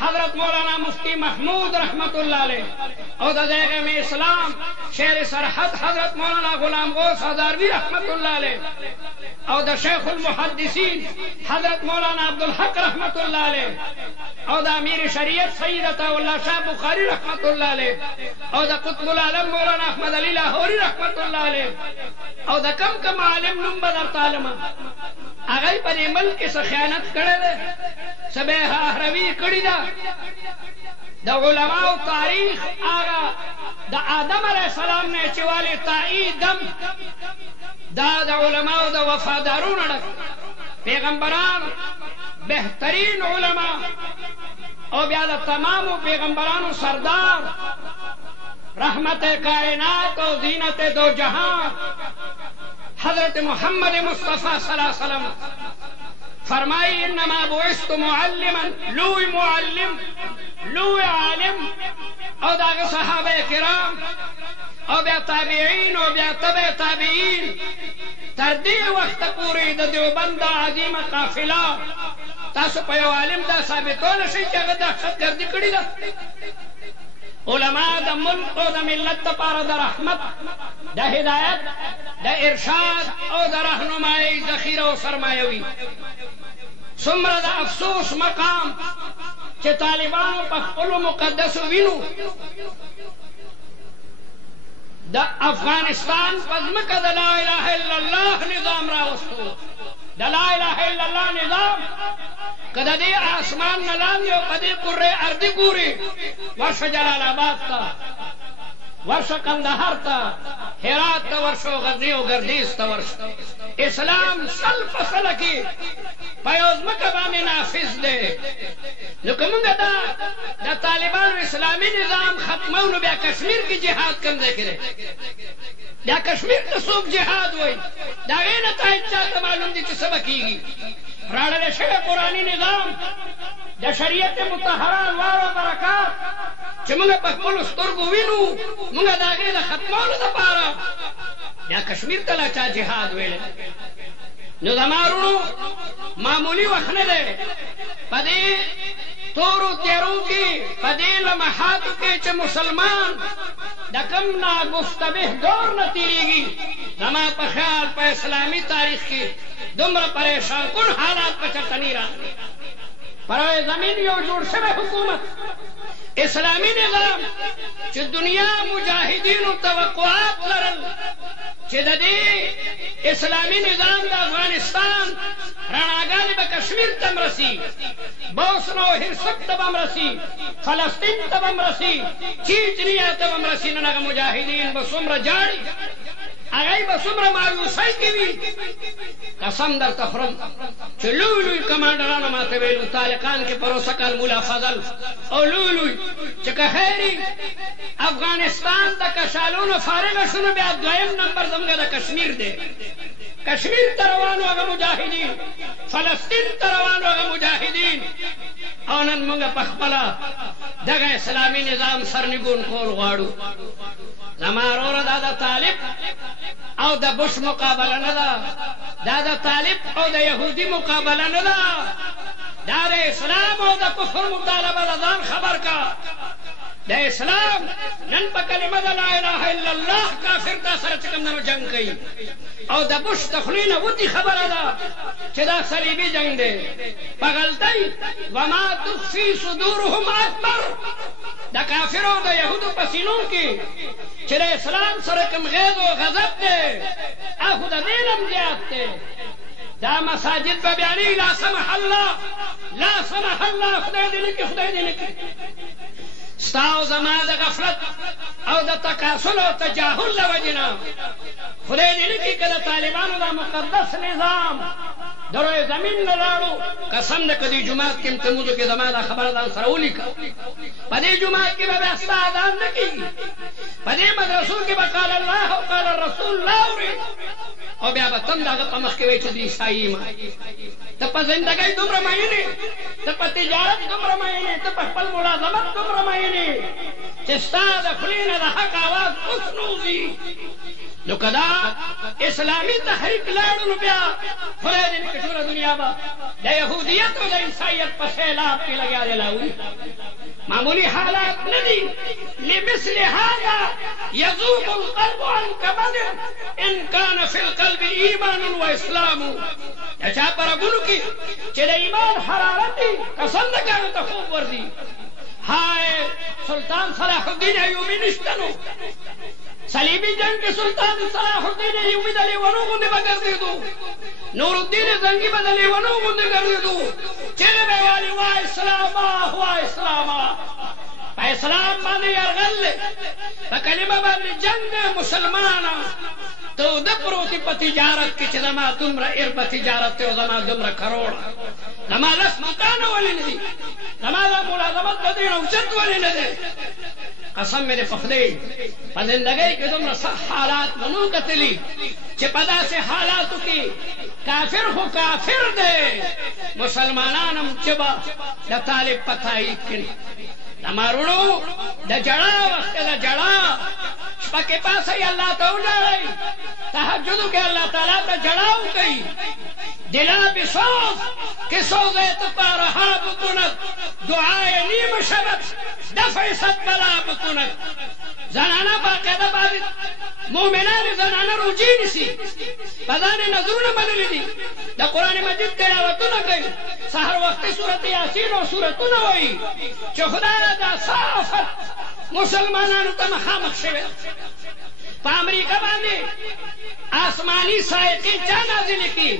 حضرت مولانا مفتی محمود رحمتullah علیه او د زیغم اسلام شیر سرحد حضرت مولانا غلام غوث هزاروی رحمتullah علیه او د شیخ المحدثین حضرت مولانا عبدالحق رحمتullah علیه او د امیر شریعت سید عطا الله شاه بخاری رحمتullah علیه او د قطب العالم مولانا احمد علی لاهوری رحمتullah علیه او د کم عالم نوم بدر طالما هغه په دې ملک کې څه خیانت کړی دی څه بې هروي کړې ده د علماو تاریخ هغه د آدم علیه السلام نه چې والې تاییدم دا د علماو د وفادارونو ډک پیغمبران بهترین علما او بیا د تمامو پیغمبرانو سردار رحمت کائنات او زینت دو جہاں حضرت محمد مصطفیٰ صلی اللہ علیہ وسلم فرمائی انما بعثت معلما لوی معلم لوی عالم او داغ صحابہ کرام او بیا تابعین او بیا تبع تابعین تر دې وخت پورې د دیوبند عظیمه قافله تاسو په یو عالم دا ثابتولی شئ چې هغه دهشتګردي کړې ده علماء د ملک او د ملت دپاره د رحمت د هدایت د ارشاد او د رهنمایۍ ذخیره او سرمایه وي څومره د افسوس مقام چې طالبانو په خپلو مقدسو وینو د افغانستان په ځمکه د لا اله الا الله نظام راوستو د لا اله الا الله نظام که د دې آسمان نه لاندې او په دې قرې ارضي ګوري ورشه جلال آباد ته ورشه کندهار ته هرات ته ورشه غزني او ګردیز ته ورشه اسلام سل فصله کې په یو ځمکه باندې نافظ دی نو که موږ د طالبانو اسلامي نظام ختمو نو بیا کشمیر کې جهاد کوم ځای کې دی بیا کشمیر ته څوک جهاد وایي د هغې نتایج چاته معلوم دي چې څه به کېږي راړلی شوی قرآني نظام د شریعت مطهره انوار او برکات چې موږ په خپلو سترګو وینو موږ د هغې د ختمولو دپاره بیا کشمیر ته لا چا جهاد ویلی نو زما وروڼو معمولي وخت نه دی په دې تورو تیرو کې په دې لمحاتو کې چې مسلمان د کوم ناگفتبه دور نه تېرېږي زما په خیال په اسلامي تاریخ کې دومره پریشان کن حالات په چرته نه راغلي پر زمین یو جوړ شوی حکومت اسلامي نظام چې دنیا مجاهدینو توقعات لرل چې د دې اسلامي نظام د افغانستان رڼاګانې به کشمیر ته م رسي بوسنه او هرسک ته به م رسي فلسطین ته به م رسي چیچنیا ته به م رسي نن هغه مجاهدین به څومره جاړي هغوی به څومره مایوسۍ کوي قسم درته خورم چې لوی لوی کمانډرانو ماته ویلو طالقان کې پروسه کال ملا فضل او لوی لوی چې که خیري افغانستان د کشالونو فارغه شو نو بیا دویم نمبر زموږ د کشمیر دی کشمیر ته روان هغه مجاهدین فلسطین ته روان هغه مجاهدین او نن موږ په خپله دغه اسلامي نظام سرنګون کول غواړو زما وروره دا د طالب او د بش مقابله نه ده دا د طالب او د یهودي مقابله نه ده دا د اسلام او د کفر مطالبه ده ځان خبر کا د اسلام نن په کلمه د لا اله الا الله کافر تا سره چې کوم نه جنګ کوي او د بش د خولې نه وتې خبره ده چې دا صلیبي جنګ دی په غلطۍ وما تخفي صدورهم اکبر د کافرو د یهودو په سینو کې چې د اسلام سره کوم غیظ او غضب دی هغه د دې نه هم زیات دی دا مساجد به بیانوي لا سمح الله لا سمح الله خدای دې نه کړي خدای دې نه کړي ستا او زما د غفلت او د تکاسل او تجاهل له وجې نه خدای دې نه کړي که د طالبانو دا مقدس نظام د روی زمین نه لاړو قسم ده که دې جومات کې م تموزو کې زما دا خبره ځان سره ولیکه په دې جومات کې به بیا ستا اذان نه کېږي په دې مدرسو کې به قال الله او قال الرسول لاورې او بیا به تم د هغه په مخ کې وایي چې د عیسایي یم ته په زندګۍ دومره مین یې ته په تجارت دومره مین یې ته په خپل ملازمت دومره مین یې چې ستا د خولې نه د حق اواز اوس نوځي نو کدا اسلامی تحریک لاړو نو بیا خدای دې په ټوله دنیا با د يهودیت او د عیسایت په سیلاب کې لګیا دی لاوي معمولی حالات ندی لمثل هذا يذوب القلب عن كبد ان كان في القلب ايمان واسلام چا پر ګونو کې چې د ایمان حرارت قسم نه کوي ته خوب ورځي هاي سلطان صلاح الدین ایوبی نشتنو صلیبی جنگ کے سلطان صلاح الدین ایوبی دلی ونو گندے بگر دے دو نور الدین زنگی بدلی ونو گندے کر دے دو چلے بے والی وا اسلاما ہوا اسلاما پا اسلام باندے یرغل لے پا کلمہ باندے جنگ مسلمانا تو دپروتی پا تجارت کی چدما دمرا اربا تجارت تے زما دمرا کروڑا لما لس مکانا ولی ندی لما دا ملازمت بدین اوچت ولی ندی قسم میرے پخدے پا زندگی کے دمرا سخ حالات منو کتلی چھ پدا سے حالاتو کی کافر ہو کافر دے مسلمانانم چبا دا طالب پتائی کن دا مارونو دا جڑا وقت دا جڑا شپا کے پاس ہی اللہ تو جڑائی تحجدو کے اللہ تعالیٰ تا جڑاؤ کئی دلا بسوز کسو زیت پارہا بکنت دعائے نیم شبت دفع ست بلا بکنت زنانا باقیدہ بابت مومنان زنانا روجین سی پدان نظرون بدلی دی دا قرآن مجید تلاوتنا گئی سہر وقت سورت یاسین و سورتنا ہوئی چو خدا دا صافت مسلمانانو تا مخامخ شوید پا امریکہ باندے آسمانی سائقی چا نازل کی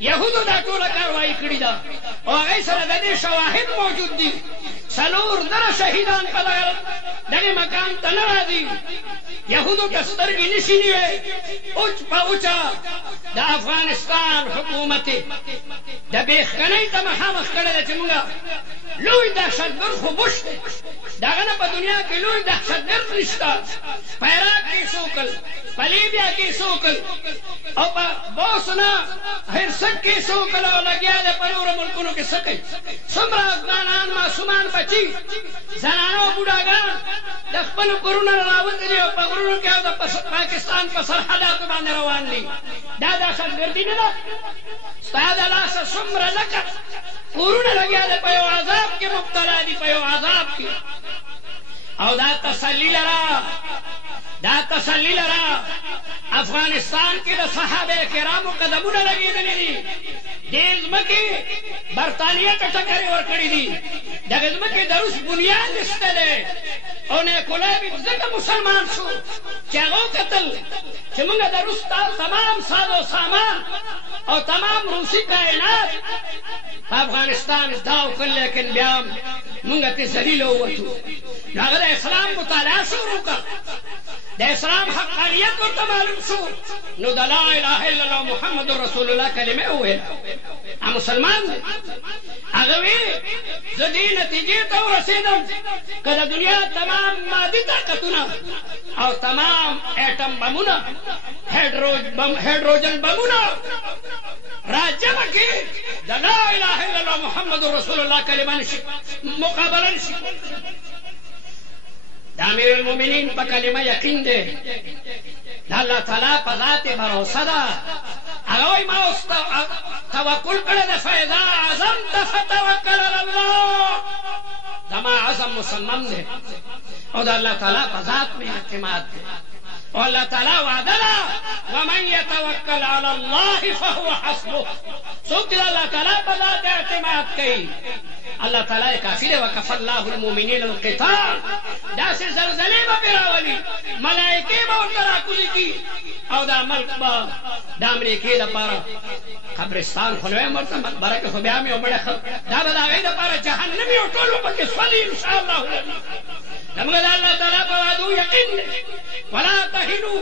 یہودو دا ٹولا کاروائی کری دا اور اگئی سرددی شواہد موجود دی سلور در شہیدان پدر دگی مکان تنرا دی یہودو کستر کی نشینی ہے اچ پا اچا دا افغانستان حکومتی دا بیخنی تا محامخ کرده چمونگا لوی دہشت گرد خو بش دے داغنا پا دنیا کی لوی دہشت گرد نشتا پا عراق کی سوکل پا لیبیا کی سوکل او پا بوسنا ہرسک کی سوکل او لگیا دے پنور ملکونو کی سکی سمرا افغانان معصومان بچی زنانو بوڑاگان دخپل قرون راوت دی او پا قرون کیا دا پاکستان پا سرحداتو باندے روان لی دا دہشت گردی ندا ستاد اللہ سے سمرا لکت قرون لگیا دے پیو عذاب کی مبتلا دی پیو عذاب کی او دا تسلی لرا افغانستان کی دا صحابہ کرامو قدمون لگی دلی دیز مکی برطانیہ کا ٹکری ورکڑی دی دگز مکی دروس بنیاد لستے دے اونے کلابی زکا مسلمان شو چاگو قتل چمونگا دروس تمام ساز و سامان اور تمام روسی کائنات افغانستان داو کر لیکن بیام منگا تی زلیل ہوتو ناغد اسلام مطالعہ شروع کا دا اسلام حقانیت ورطا معلوم شو نو دا لا الہ الا اللہ محمد رسول اللہ کلمہ ہوئے مسلمان دے اگوی زدی نتیجے تو رسیدم کہ دنیا تمام مادی طاقتنا اور تمام ایٹم بمونا ہیڈروجن بمونا راجم کی دا لا الہ الا اللہ محمد رسول اللہ کلمہ مقابلہ نشی دا امیر المومنین پا کلمہ یقین دے دا اللہ تعالیٰ پا ذات بھروسہ دا اگوی ما توکل کرد فیضا عظم فتوکل اللہ دا ما عظم مسلم دے اور دا اللہ تعالیٰ پا ذات میں اعتماد دے اور اللہ تعالیٰ وعدلا ومن يتوکل علی اللہ فهو حسبه سوک دا اللہ تعالیٰ پا ذات اعتماد کئی اللہ تعالیٰ کافی دے وکف اللہ المومنین القتال دا سے زلزلے با پیراولی ملائکے با اترا کلی کی او دا ملک با دا امریکی دا پارا قبرستان خلوے مرتا مقبرہ کے خبیامی و بڑے خب دا با دا غی دا پارا جہنمی و طولو پا کس فلی انشاءاللہ لمگا دا اللہ تعالیٰ پا وعدو یقین دے ولا تہنوا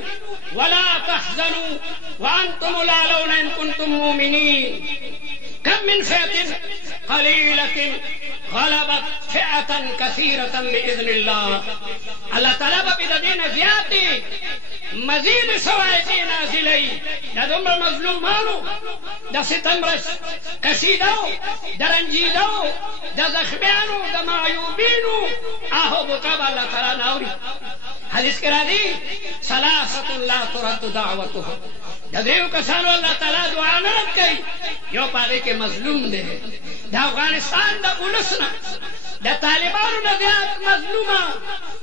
ولا تحزنوا وانتم العلون ان کنتم مومنین كم من فئة قليلة غلبت فئة كثيرة بإذن الله اللہ تعالیٰ بدین زیادتی مزید سوائتی نازلی دا دمر مظلومانو دا ستمرس کشیدو دا رنجیدو دا زخمیانو دا معیوبینو آہو بکاب اللہ تعالیٰ ناوری حدیث کې راځي ثلاثه لا ترد دعوتهم د دریو کسانو الله تعالی دعا نه رد کوي. یو پاره کې مظلوم دی د افغانستان د ولس نه د طالبانو نه زیات مظلومه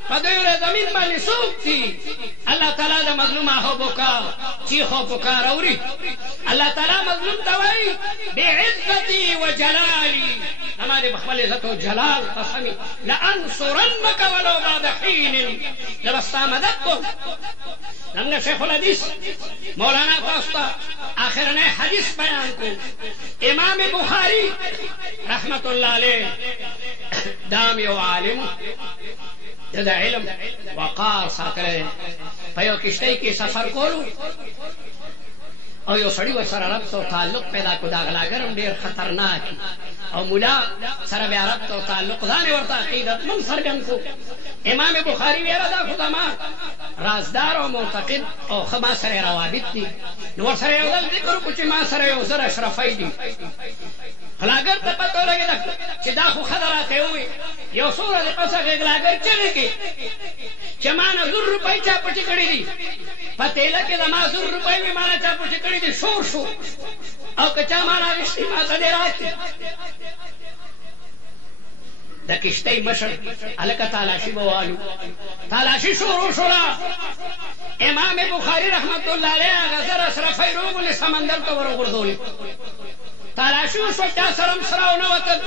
په دې زمین باندې څوک دي؟ الله تعالی د مظلومه هو بوکا چیخو پکار اوري. الله تعالی مظلوم ته وایي بعزتي وجلالي زما دې بخپل عزت او جلال قسمي لانصرنك ولو بعد حين لبستا مدد کوم. زموږ شیخ الحدیث مولانا تاسو ته آخرنی حدیث بیان کو. امام بخاری رحمت الله علیه دام یو عالم د علم وقار ساتلی په یو کشتۍ کې سفر کولو او یو سړي ورسره رب سره تعلق پیدا کړو. دا غلاګر هم ډېر خطرناک او مولا سره بیا رب سره تعلق ځان یې ورته عقیدتمند څرګند کړو. امام بخاري ویره دا خو زما رازدار او معتقد او ښه ما سره روابط دي. نو ورسره یو ځل ذکر وکړو چې ما سره یو زر اشرفی دي. غلاګر ته پته ولګېده چې دا خو ښه ده راته ووایي. یو څو ورځې پس هغې غلاګر چغې کړې چې ما نه 1000 روپۍ چا پټې کړي دي. په تیله کې زما 1000 روپۍ مې ما نه چا پټې کړي دي. شور شو او که چا ما راغېستې ما ته دې راکړي. د کشتۍ مشر هلکه تالاشي به والو. تالاشي شروع شوله. امام بخاري رحمت الله علیه هغه زر اشرفۍ روغلې سمندر ته ورغورځولې. تالاشي وشوه چا سره هم سره ونه وتل.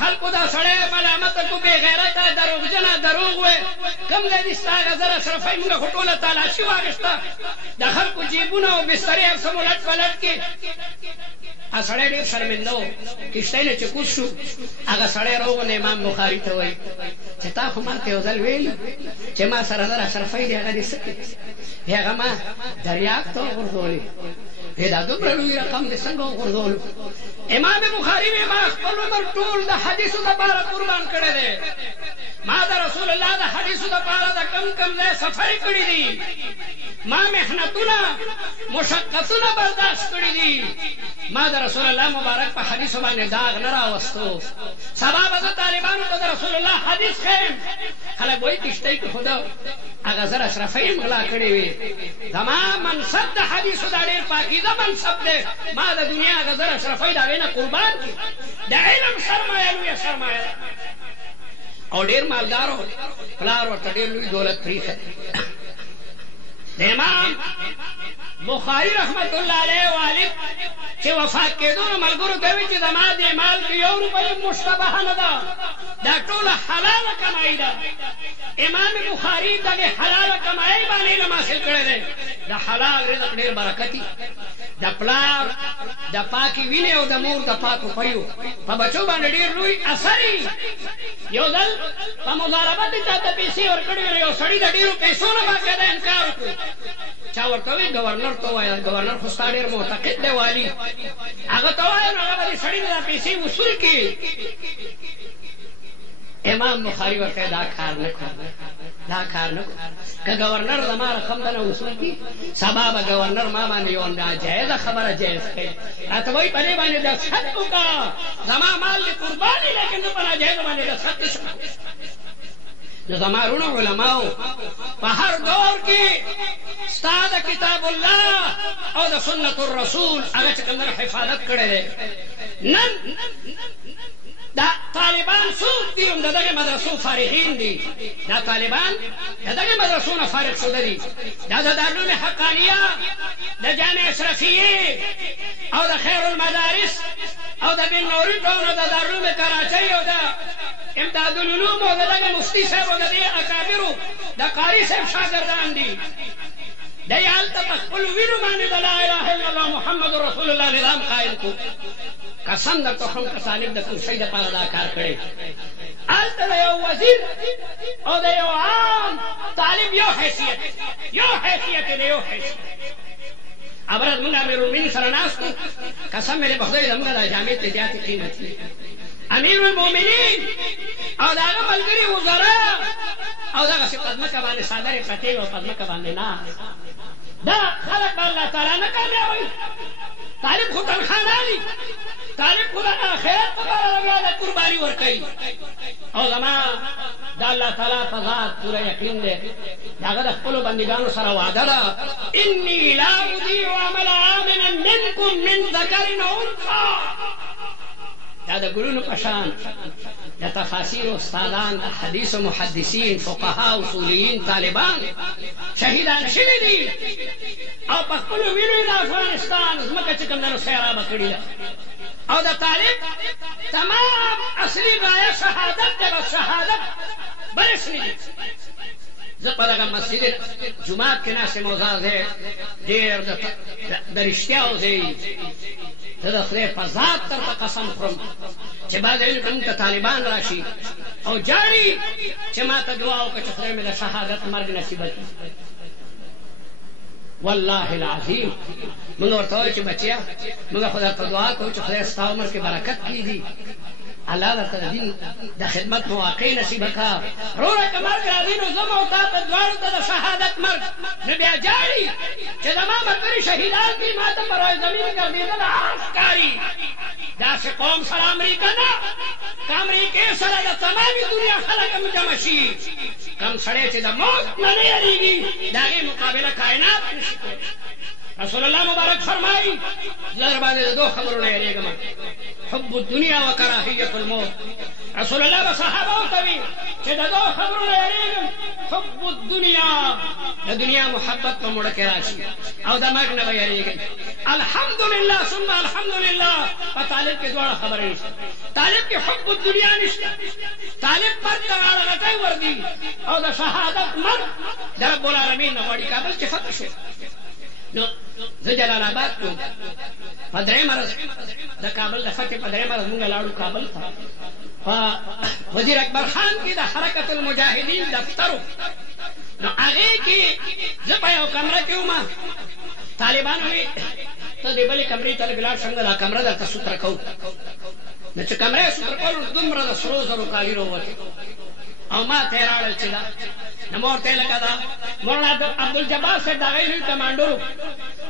خلکو دا سړی ملامته کړو بې غیرته دروغجنه دروغ وی کوم ځای دي ستا هغه زر اشرفۍ مونږ خو ټوله تالاشي واخېسته. د خلکو جیبونه او بسترې هر څه مو لټ پلټ کړې. هغه سړی ډېر شرمنده و. کښتۍ نه چې کوز شو هغه سړی راوغلی امام بخاري ته وایي چې تا خو ما ته یو ځل ویلي چې ما سره زر اشرفۍ دي هغه دې څه کړې؟ هغه ما دریاب ته وغورځولې. دا دومره لوی رقم دې څنګه وغورځولو؟ امام بخاري وی ما خپل عمر ټول د حدیثو دپاره قربان کړی دی. ما د رسول الله د حدیثو دپاره د کم کم ځای سفرې کړي دي. ما محنتونه مشقتونه برداشت کړي دي. ما د رسول الله مبارک په حدیثو باندې داغ نه راوستو. سبا به زه طالبانو ته د رسول الله حدیث ښیم. خلک وایي کښتۍ کې خو د هغه زر اشرفۍ هم غلا کړې وي. زما منصب د حدیثو دا ډېر پاکیزه منصب دی. ما د دنیا هغه زر اشرفۍ د هغې نه قربان کړي. د علم سرمایه لویه سرمایه ده او ډېر مالدار و. پلار ورته ډېر لوی دولت پرېښی دی. د امام بخاري رحمت الله علیه والد چې وفات کېدو نو ملګرو ته وایي چې زما دې مال کې 1 روپۍ مشتبه نه ده. دا ټوله حلاله کمایي ده. امام بخاري دغه حلاله کمایي باندې علم حاصل کړی دی. د حلال رزق ډېر برکتي. د پلار د پاکې وینې او د مور د پاکو پیو په بچو باندې ډېر لوی اثر یي. یو ځل په مضاربت یې چاته پیسې ورکړې وې. یو سړي د ډېرو پیسو نه باقاعده انکار وکړو. چا ورته وایي ګورنر ته ووایه. ګورنر خو ستا ډېر معتقد دی والي. هغه ته ووایه نو هغه به دې سړي نه دا پیسې وصول کړي. امام بخاري ورته دا کار نه کړو. دا کار نه کړو. که ګورنر زما رقم ته نه وصول کړي سبا به ګورنر ما باندې یو ناجایزه خبره جایز کوي. راته وایي په دې باندې دستخط وکړه. زما مال دې قربان دی لیکن نه په ناجایزه باندې دستخط نه شم. نو زما رونو علماو په هر دور کې ستا د کتاب الله او د سنت الرسول هغه چې کوم حفاظت کړی دی. نن دا طالبان څوک دي؟ هم د دغې مدرسو فارغین دي. دا طالبان د دغې مدرسو نه فارغ شوده دي. دا د دارالعلوم حقانیه د جامع اشرفیې او د خیر المدارس او د بن نوري ټول د دارالعلوم کراچۍ او د امداد العلوم او د دغه مفتي صاحب او د دې اکابرو د قاري صاحب شاګردان دي. دی هلته په خپلو وینو باندې د لا اله الا الله محمد رسول الله نظام قایم کړو. قسم درته خورم که طالب د کرسۍ دپاره دا کار کړی. هلته د یو وزیر او د یو عام طالب یو حیثیت دی. یو حیثیت ابرد مونږ امیرالمؤمنین سره ناست وو. قسم مې په خدای زمونږ دا جامې ته زیاتې قیمت دي. امیرالمؤمنین او د هغه ملګري وزرا او دغسې په ځمکه باندې څادرې پرتې وې او په ځمکه باندې ناست. دا خلک به الله تعالی نه کامیابوي. طالب خو تنخوا نه اخلي. طالب خو د آخرت په باره لګیا د قرباني ورکوي. او زما دا الله تعالی په ذات پوره یقین دی داغه د خپلو بندګانو سره وعده ده انی لا اضیع عمل عامل منکم من ذکر او انثی دا د ګلونو په شان د تفاسیر استادان د حدیث و محدثین فقها اصولیین طالبان شهیدان شوي دي او په خپلو وینو د افغانستان ځمکه چې کوم دنو سیرابه کړې ده او د طالب تمام اصلي رایه شهادت ده بس شهادت بل هېڅ نه دي زه په دغه مسجد جومات کې ناست یم او زه ډېر د رښتیاو ځای زه د خدای په ذات درته قسم خورم چې بعد علم کوم ته طالبان راشي او جاړي چې ما ته دعا وکړه چې خدای مې د شهادت مرګ نصیبه کړي والله العظیم موږ ورته وایو چې بچیا موږ خو درته دعا کوو چې خدای ستا عمر کې برکت کړي الله درته د دین د خدمت مواقع نصیبه کړه وروره که مرګ راځي نو زه او تا په دواړو ته د شهادت مرګ نو بیا جاړي چې زما ملګري شهیدان دي ما ته په رای زمین ګرځېدل هغه ښکاري داسې قوم سره امریکا نه که امریکې سره د تمامې دنیا خلک هم جمع شي کم سړی چې د موت نه نه یېرېږي د هغې مقابله کائنات نشي کولی رسول الله مبارک فرمایي زه در باندې د دوه خبرو نه یېرېږم حب الدنیا و کراهیت الموت رسول الله به صحابه ورته وي چې د دوه خبرو نه یېرېږم حب الدنیا د دنیا محبت په موړه کې راشي او د مرګ نه به یېرېږئ الحمدلله ثم الحمدلله په طالب کې دواړه خبرې نشته طالب کې حب الدنیا نشته طالب مرګ ته غاړه غټۍ ورځي او د شهادت مرګ د رب العالمین نه غواړي کابل چې فتح شو نو زه جلال آباد کې په درېیمه ورځ د کابل د فتح په درېیمه ورځ مونږ لاړو کابل ته په وزیر اکبر خان کې د حرکت المجاهدین دفتر نو هغې کې زه په یو کمره کې وم طالبانو وي ته دې بلې کمرې ته لږ لاړ شه موږ دا کمره درته سوتره کوو نو چې کمره یې سوتره کولو دومره د سرو زرو کالي راووتې او ما ته یې راړل چې دا نو ما ورته یې لکه دا مولانا عبدالجبار صاحب د هغې لوی کمانډر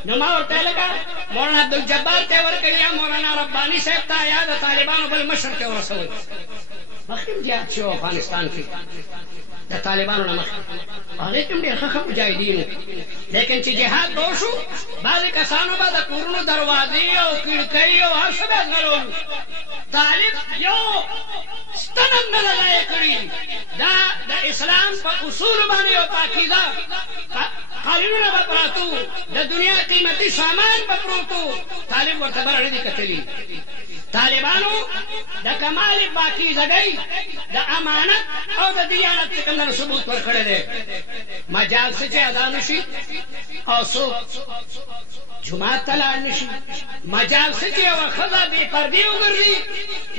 نو ما ورته یې لکه مولانا عبدالجبار ته یې ورکړي یا مولانا رباني صاحب ته یا د طالبانو بل مشر ته ورسوئ مخکې زیات شو افغانستان کې د طالبانو نه مخکې هغې کې هم ډېر ښه ښه مجاهدین وو لیکن چې جهاد به وشو بعضې کسانو به د کورونو دروازې او کړکۍ او هر څه به ځغلول طالب یو ستن هم نه ده ضایع کړي دا د اسلام په اصولو باندې یو پاکیزه قالینونه به پراتو د دنیا قیمتي سامان به پروتو طالب ورته بره نه دي کتلي طالبانو د کمال پاکیزګۍ د امانت او د دیانت چې کوم دنو ثبوت ورکړی دی مجال څه چې ادا نه شي او څوک جومات ته لاړ نه شي مجال څه چې یوه ښځه بې پردې وګرځي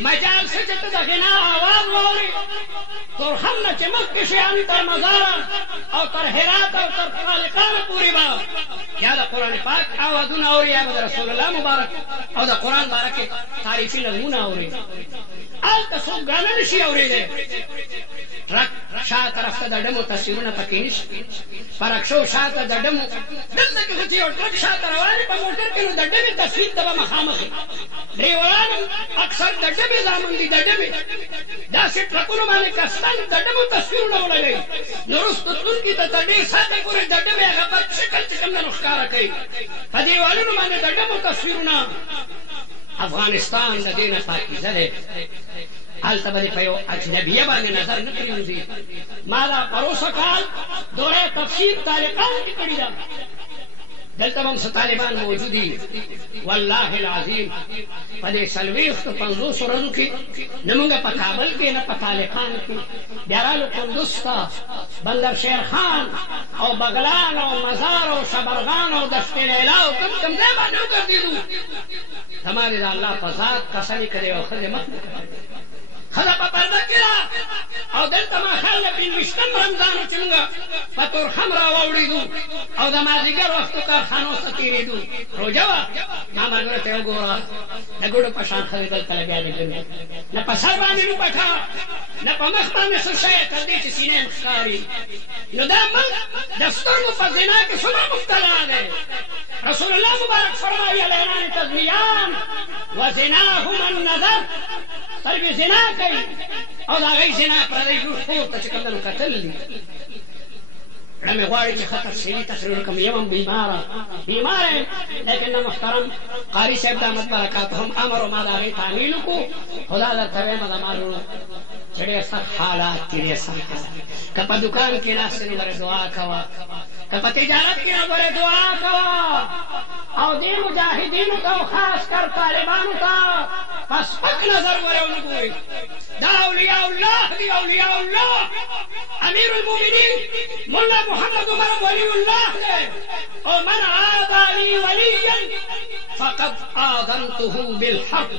مجال څه چې ته د غنا اواز واورې تورخم نه چې مخکې شیان تر مزاره او تر هرات او تر خالقانه پورې به یا د قرآن پاک اوازونه اوري یا به د رسول الله مبارک او د قرآن باره کې تاریخي نظمونه اوري هلته څوک ګانه نه شي اورېدی ټرک شا طرف ته د ډمو تصویرونه پکې نشته په رکشو شاته د ډمو دلته کې خو چې یو ټرک شاته روان وي په موټر کې نو د ډمې تصویر ته به مخامخ وي ډریوران اکثر د ډمې زامن دي د ډمې داسې ټرکونو باندې کسان د ډمو تصویرونه ولګوي نو وروسته تلونکي ته تر ډېر ساعته پورې د ډمې هغه بد شکل چې کوم دنو ښکاره کوي په دیوالونو باندې د ډمو تصویرونه افغانستان د دې نه پاکیزه دی هلته به دې په یو اجنبیه باندې نظر نه پرېوځي ما دا پروسه کال دوره تفسیر طالقان کې کړې ده دلته به هم څه طالبان موجود دي والله العظیم په دې څلوېښتو پنځوسو ورځو کې نه مونږ په کابل کې نه په طالقان کې بیا رالو کندوز ته بندر شیر خان او بغلان او مزار او شبرغان او دشت لیلا او کوم ځای باندې وګرځېدو زما دې د الله په ذات قسم یې کړی او ښځې مخ نه کړی ښځه په پرده کې ده او دلته ماښام د پنځویشتم رمضان چې مونږ په تورخم را واوړېدو او د مازدیګر وختو کارخانو څخه تېرېدو روژه وه ما ملګرو ته یې وګوره د ګوډو په شان ښځې دلته لګیا دي ګرمې نه په سر باندې روپټه نه په مخ باندې څه شی تر دې چې سینې هم ښکاري نو دا ملک د سترګو په زنا کې څومره مبتلا دی رسول الله مبارک فرمایي العینان تزنیان و زناهما النظر سترګې زنا کوي او دا غي زنا پردی روح پورته چې کوم دنو قتل دي رمي غواړي چې خطر سوي تقریر کوم یم بیمار لیکن محترم قاری صاحب دامت برکاتهم امر ما دا غي تعمیل کو خدا درته وایم دا مالو چې ډېر سخت حالات دي که په دکان کې ناست نو دعا کوه که په تجارت کې نو دعا کوه او دې مجاهدینو ته او خاص کر طالبانو ته په سپک نظر ونه ګورئ دا اولیاء الله دي اولیاء الله امیر المؤمنین ملا محمد عمر ولی الله دی او من عادى لي وليا فقد آذنته بالحق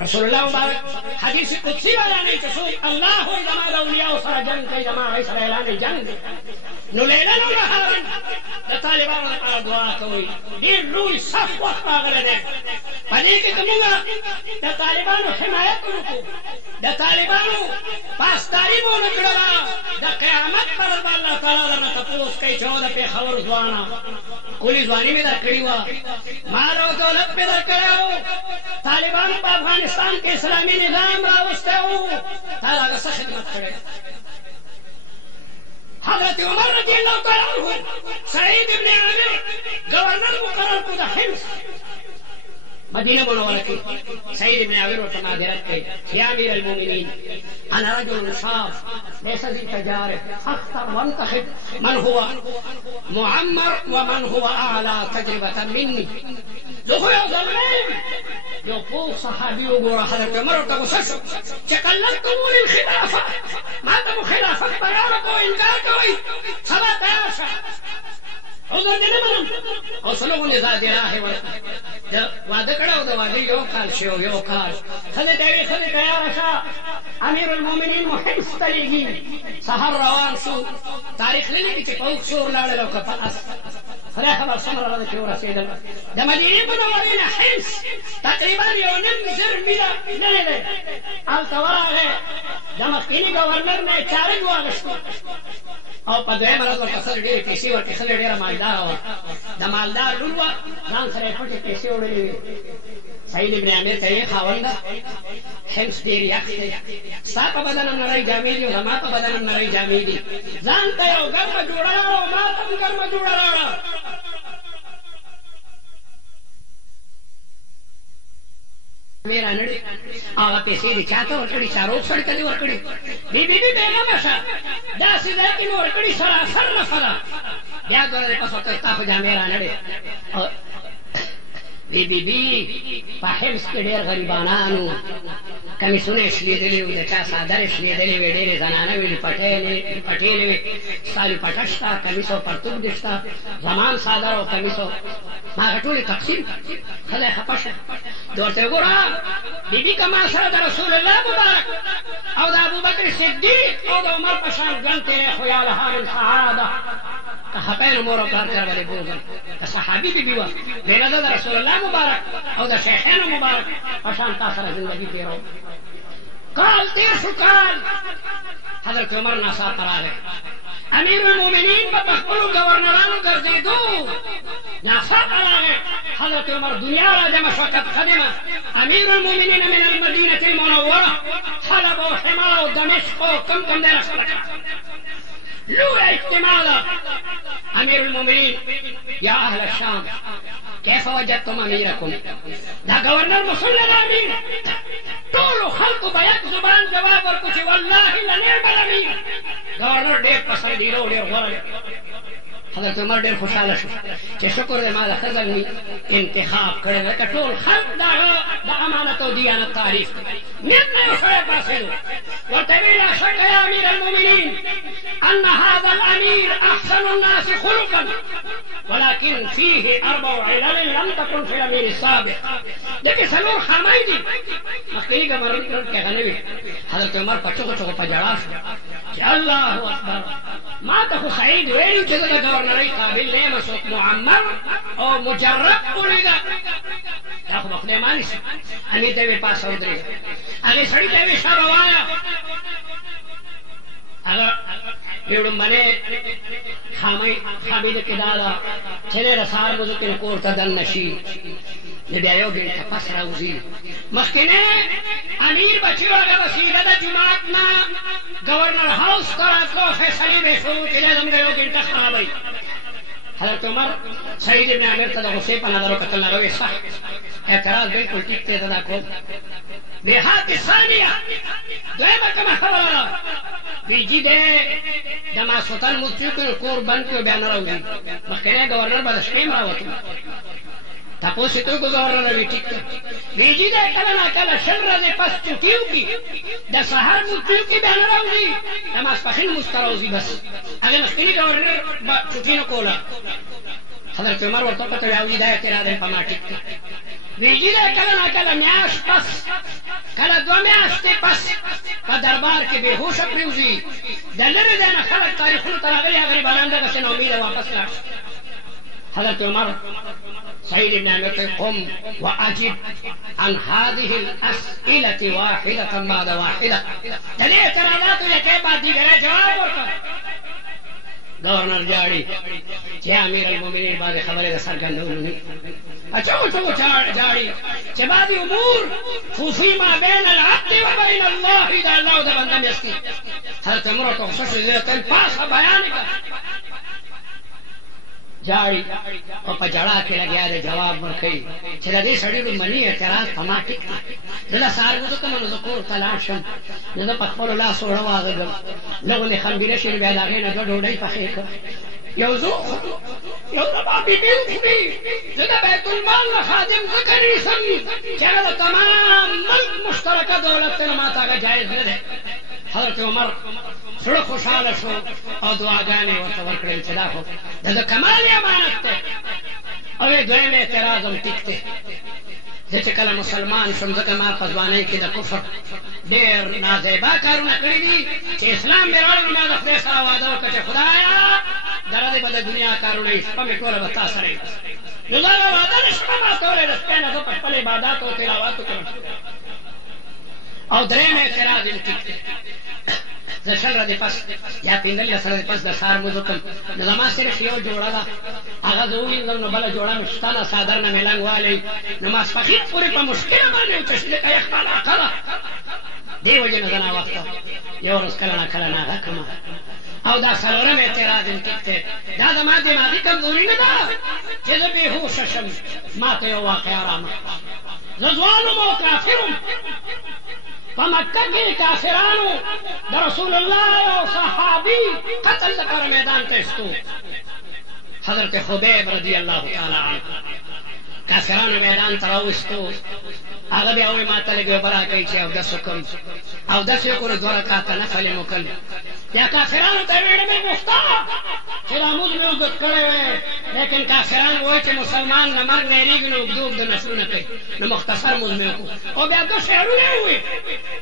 رسول الله مبارک حدیث قدسی بیانوي چې څوک الله وایي زما د اولیاءو سره جنګ کوي زما هغوی سره اعلان جنګ دی نو لیلا نو نهارا د طالبانو لپاره دعا کوئ ډېر لوی سخت وخت راغلی دی په دې کې که موږ د طالبانو حمایت وکړو د طالبانو پاسداري مو ونه کړله د قیامت پر ورځ به الله تعالی درنه تپوس کوي چې او د پېښور ځوانه کولی ځواني مې در کړې وه مال او دولت مې در کړی و طالبانو په افغانستان کې اسلامي نظام راوستی و تا د هغه څه خدمت کړی حضرت عمر رضی اللہ تعالی عنہ سعید ابن عامر گورنر مقرر کو دا حمص مدینہ منورہ کی سعید ابن عامر ورته معذرت کوي یا امیر المؤمنین انا رجل شاب ليس ذي تجارب اختر وانتخب من هو معمر ومن هو اعلى تجربة مني دخل يا ظلمين یو پوخ صحابي وګوره حضرت عمر ورته غوسه شو چې قلدتموني الخلافه ما ته مو خلافت بیانه کوئ انکار کوئ سبا تیار شه عذر دې نه منم او سلوغو نزا دې راهې ورته واده کړی او د واده you call show you call ښځې ته یې ښځې تیاره شه امیر المؤمنین مو حمص ته لېږي سهار روان شو تاریخ نه لیکي چې په اوښ شور لاړل او که په اس خدای خبر څومره راځي چې ورسېدل د مدینې منورې نه حمص تقریبا یو نیم زر میله لرې دی هلته ورغی د مخکیني ګورنر نه یې چارج واخیستو او په دویمه ورځ ورته ښځې ډېرې پیسې ورکړې ښځې ډېره مالداره وه د مالدار لور وه ځان سره یې پټې پیسې وړلې وې سعید ابن عامر ته یې خاونده حمص ډېر یخ دی ستا په بدن هم نری جامې دي او زما په بدن هم نری جامې دي ځان ته یو ګرمه جوړه راوړه او ما ته هم ګرمه جوړه راوړه میرا نړۍ هغه پیسې دې چا ته ورکړي چا روغ سړي ته دې ورکړي بي بېغمه شه داسې ځای کې مې ورکړي سراسر نفه ده بیا دوره دې پس ورته ستا خو جامې رانړې بی په حمص کې ډېر غریبانانو کمیسونه یې شلېدلي وو د چا څادر یې شلېدلې وې ډېرې زنانه وې پټېلې وې سالي پټه شته کمیس او پرتوګ دې شته زمان څادر او کمیس ما هغه ټولې تقسیم ښځی خفه شه د ورته یې ګوره بیبي که ما سره د رسول الله مبارک او د ابوبکر صدیق او د عمر په شان ژوند تېری خو یا لها من سعاده که خفه نو مور او پلار سره به دې بوځم د صحابي بیبي وه ویله زه د رسول الله مبارک او د شیخانو مبارک په شان تا سره زندګي تېروم کال تېر شو کال حضرت عمر ناڅاپه راغی امیر المؤمنین به په خپلو ګورنرانو ګرځېدو ناڅاپه راغی حضرت عمر دنیا را جمع شوه قد قدم امیر المؤمنین من المدینة المنوره حلب و حما و دمشق و کم دی رسول لو اجتماع ده امیر المؤمنین یا اهل الشام كيف وجدتم اميركم دا گورنر مسلم امیر ټولو خلقو به یک زبان جواب ورکړو چې والله لنعم الامیر گورنر ډېر پسندیده و ډېر غوره حضرت عمر ډېر خوشحاله شو چې شکر دی ما د ښه ځل انتخاب کړی ځکه ټول خلق د هغه د امانت او دیانت تعریف کوي نیت نه یو سړی پاڅېدو ورته ویې لا شک یا امیر المؤمنین ان هذا الامیر احسن الناس خلقا ولكن فيه 4 علل لم تكن في الامیر السابق دغې څلور خامۍ دي مخکیني ګورنر کې هغه نه وي حضرت عمر په چغو چغو په ژړا شو چې الله اکبر ما ته خو سعید ویلي چې زه د ګورنرۍ قابل نه یم څوک معمر او مجرب ولیده دا خو به خدای ماني شي امیر ته یې پاسه ودرېږه هغې سړي ته یې ویې ښه به وایه هغه لومړنۍ خامۍ د کې دا ده چې دی د سهار لمونځ کې کور ته دننه شي نو بیا یو ګنټه پس راوځي مخکنی امیر بچی هغه وسیله د جومات نه گورنر هاوس ته راتلو فیصلې به شروع کېدې زموږ یو ګنټه خرابوي حضرت عمر سعید ابن عامر ته د غصې په نظر وکتل هغه ویې صح اعتراض بالکل ټیک دی ته دا کوم بهات ثانیه دویمه کومه خبره ده وی جي دی د ماسخوتن مفتي کړو کور بند کړو بیا نه راوځي مخکنی ګورنر به د شپې هم راوتو تپوس یې کړو ګورنر وی ټیک ده وی جي دی کله نه کله شل ورځې پس چوټي وکړي د سهار مفتي وکړي بیا نه راوځي د ماسپښین لمونځ ته راوځي بس هغې مخکني ګورنر به چوټي نه کوله حضرت عمر ورته وکتل راوځي دا اعتراض په ما ټیک ده وی جي دی کله نه کله میاشت پس کله 2 میاشتې پس په دربار کې بېهوشه پرېوځي د لرې ځای نه خلک تاریخونو ته راغلي غریبانان دغسې ناامیده واپس لاړ حضرت عمر سعید ابن عامر ته قم واجب عن هذه الاسئله واحده بعد واحده د دې اعتراضاتو یکې بعد دیګره جواب ورکړه گورنر جاړي چې امیر المؤمنین باندې خبرې د څرګندولو اچو جاړي چې بعض امور خفي ما بین العبد وبین الله دا الله او د بنده میاشت کې حضرت عمر ورته غوسه شو زه تل پاسه بیان کړه جاړي او په جړا کې لګیا دی جواب ورکوي چې د دې سړي د مني اعتراض په ما ټیک دی زه له سهار وځو کوم نو زه کور ته لاړ شم نو زه په خپلو لاسو وړه واغږم لغونې خمبیره شي نو بیا د هغې نه 2 ډوډۍ پخې کړه یو زه یو زما بیبي وخوري زه د بیت المال نه خادم ځکه نیسم چې هغه د تمام ملک مشترکه دولت ته نه ما ته هغه جایز نه دی حضرت عمر زړه خوشحاله شو او دعاګانې ورته ورکړې چې دا خو د کمال امانت دی او یې دویم اعتراض هم ټیک دی زه چې کله مسلمان شم ځکه ما په ځوانۍ کې د کفر ډېر نازیبا کارونه کړي دي چې اسلام مې راوړی ما د خدای سره واده وکړه چې خدایه دغه دې به د دنیا کارونه یې شپه مې ټوله به تا سره وي نو دا به واده نه شمه ماتولی د شپې نه زه په خپل عباداتو او تلاواتو کې او درېیم اعتراض یې ټیک دی زه 6 ورځې پس یا 15 ورځې پس د سهار لمونځ وکړم نو زما صرف یو جوړه ده هغه زه ووینځم نو بله جوړه مې شته ده څادر نه مې لنګ والی نو ماسپښین پورې په مشکله باندې وچشلې که یخ علاقه ده دې وجې نه زه ناوخته یو ورځ کله نه کله ناغه کړمه او دا څلورم اعتراض هم ټیک دی دا زما دماغي کمزوري نه ده چې زه بېهوشه شم ما ته یو واقعه رامخته زه ځوان وم او کافر وم په مکه کې کافرانو د رسول الله او صحابي قتل لپاره میدان ته ایستو حضرت خبیب رضی الله تعالی عنه کافرانو میدان ته راوستو هغه بیا وایي ما ته لږ اوبه راکوي چې اودس وکړم اودس یې وکړو 2 رکعته نفل یې وکړل یا کافرانو ته ویډه مې غوښته چې دا لمونځ مې اوږد کړی وی لیکن کافران وایي چې مسلمان له مرګ نه یېرېږي نو اوږده اوږده نفلونه کوي نو مختصر لمونځ مې وکړو او بیا 2 شعرونه یې وویل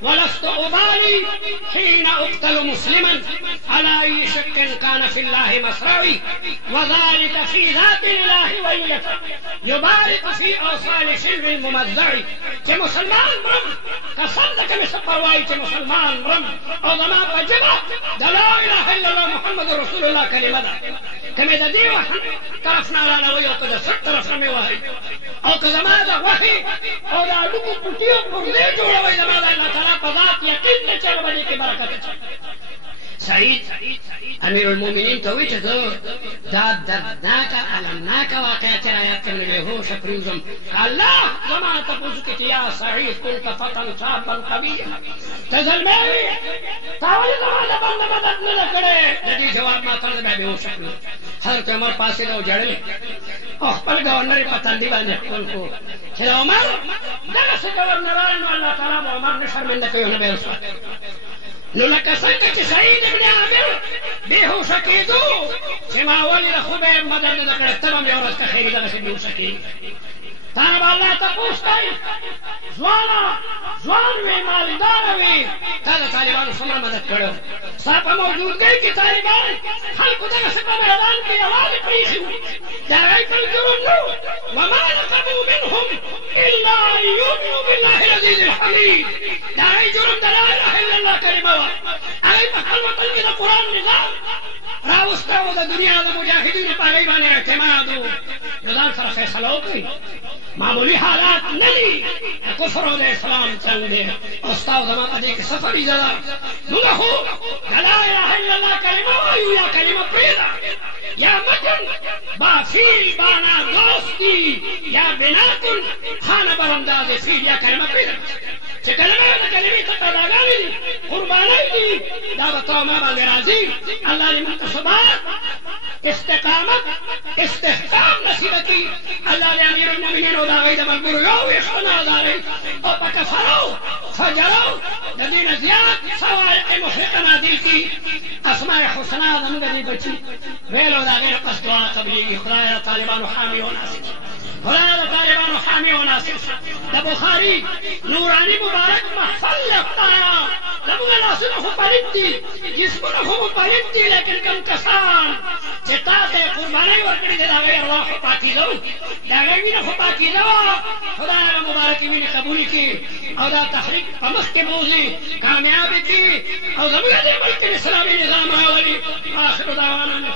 ولست أبالي حين أقتل مسلما على أي شق كان في الله مصرعي وذلك في ذات الإله ويلة يبارك في أوصال شلو الممزع چې مسلمان مرم قسم ده که مې څه پروا چې مسلمان مرم او زما په ژبه د لا اله الا الله محمد رسول الله کلمه ده که مې د دې طرف نه راړوئ او که د سټ طرف نه مې وهئ او که زما د غوښې او د هډوکو پوټي او ګردې جوړوئ زما د الله تعالی په ذات یقین دی چې هغه به دې کې برکت اچوي سعید امیر المؤمنین ته وایي چې زه دا دردناکه المناکه واقعه چې رایاد کړم نو بېهوشه پرېوځم الله زما تپوس وکړي چې یا سعید كنت فتى شابا قويا ته زلمی وې تا ولې زما د بنده مدد نه ده کړې د دې جواب ما ته بیا بېهوشه کړو حضرت عمر پاسېده او ژړل او خپل ګورنر یې په تندي باندې ښکل کړو چې د عمر دغسې ګورنران نو الله تعالی به عمر نه شرمنده کوي نه به یې رسوا نو لکه څنګه چې سعید ابن عامر بېهوشه کېدو چې ما ولې د خبیب مدد نه ده کړې ته به هم یو ورځ که خیري دغسې بېهوشه کېږي تا نه به الله تپوس کوي ځوانه ځوان وې مالداره وې تا د طالبانو څومره مدد کړی و ستا په موجودګۍ کې طالبان خلکو دغسې په میدان کې یوازې پرېښي وو د هغوی بل جرم نه و وما نقموا منهم الا ان یؤمنوا بالله العزیز الحمید د هغوی جرم د لا اله الا الله کلمه وه هغوی په خپل وطن کې د قرآن نظام راوسته و د دنیا د مجاهدینو په هغوی باندې اعتماد و نو ځان سره فیصله وکړئ معمولی حالات ندی کفر و اسلام چنگ دے استاد زمان ادیک سفری جدا نگا ہو لا الہ الا اللہ کلمہ وایو یا کلمہ پیدا یا متن با فیل بانا دوستی یا بناتن خانہ برانداز فیل یا کلمہ پیدا چې کلمه د کلمې تقاضاګانې دي قربانۍ دي دا به تا ما باندې راځي الله دې موږ ته ثبات استقامت استحکام نصیب کړي الله دې امیر المؤمنین او د هغوی د ملګرو یو ویښته نازاروي او په کفرو فجرو د دې نه زیات صواعق محرقه نازل کړي اسماء حسنا زموږ دې بچي ویلو د هغې نه پس دعا قبلېږي خدایه د طالبانو حامي و ناصر خدایه د طالبانو حامي و ناصر د بخاري نوراني مبارک محفل لفتایا زموږ لاسونه خو پلیت دي جسمونه خو مو پلیت دي لیکن کم کسان چې تا ته قربانۍ ورکړې دي د هغوی ارواح خو پاکیزه وو د هغوی وینه خو پاکیزه وه خدای هغه مبارکې وینې قبولې کړي او دا تحریک په مخ کې بوځي کامیابې کړي او زموږ دې ملک اسلامي نظام راولي آخر دعوانا